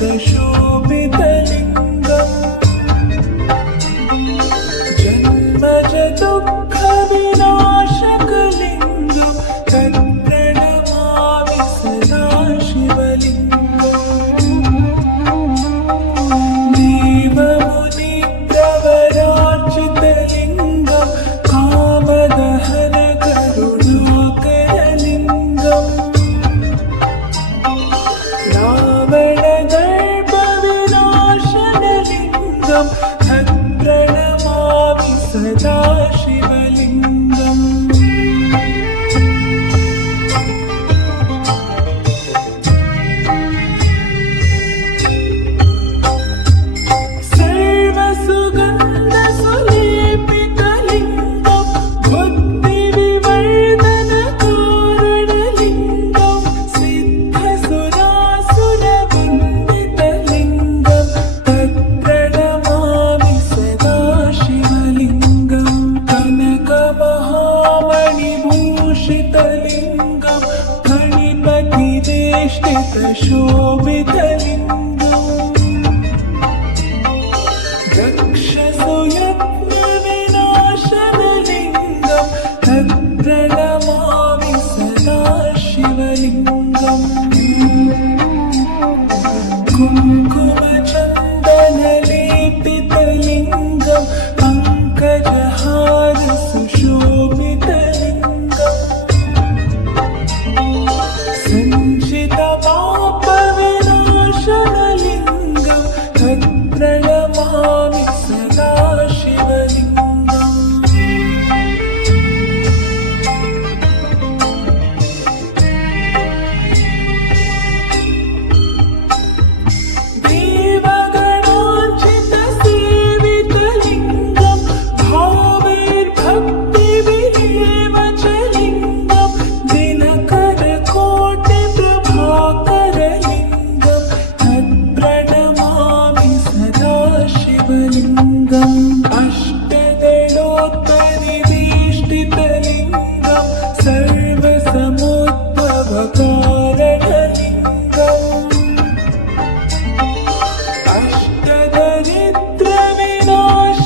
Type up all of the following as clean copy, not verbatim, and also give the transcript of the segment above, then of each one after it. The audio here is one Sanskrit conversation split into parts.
शोभितलिङ्गम् जन्मज दुःखविनाशकलिङ्गं तत्प्रणमामि सदा शिवलिङ्गम् देवमुनिप्रवरार्चितलिङ्गं कामदहन करुणाकरलिङ्गम् रावणदर्पविनाशनलिङ्गं तत्प्रणमामि सदा शिवलिङ्गम् सर्वसुगन्धसुलेपितलिङ्गं बुद्धिविवर्धनकारणलिङ्गं सिद्धसुरासुरवन्दितलिङ्गं तत्प्रणमामि सदा शिवलिङ्गं कनकमहामणिभूषितलिङ्गं गणपतिवेष्टितशोभितलिङ्गम् दक्षसुयज्ञविनाशनलिङ्गं तत्प्रणमामि सदा शिवलिङ्गम् कुङ्कुमचन्दनलेपितलिङ्गं पङ्कजहारसुशोभितलिङ्गम् सञ्चितपापविनाशनलिङ्गं तत्प्रणमामि सदा शिवलिङ्गम् देवगणार्चितसेवितलिङ्गं भावैर्भक्तिविलेवचलिङ्गं दिनकरकोटिप्रभाकरलिङ्गं तत्प्रणमामि सदा शिवलिङ्गम् अष्टदलोत्तरिवेष्टितलिङ्गं सर्वसमुद्भवकारणलिङ्गम्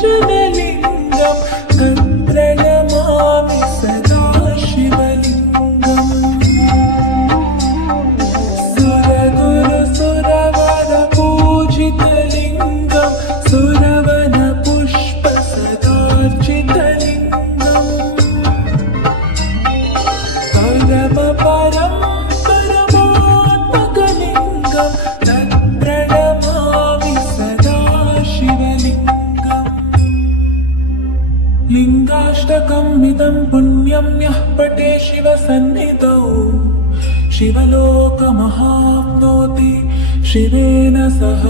अष्टदरिद्रविनाशनलिङ्गं तत्प्रणमामि सदा शिवलिङ्गम् सुरगुरुसुरवरपूजितलिङ्गं सुरवनपुष्पसदार्चितलिङ्गम् परमपरं परमात्मकलिङ्गं तत्प्रणमामि सदा शिवलिङ्गम् लिङ्गाष्टकम् इदं पुण्यं यः पठे शिवसन्निधौ शिवलोकमहाप्नोति शिवेन सह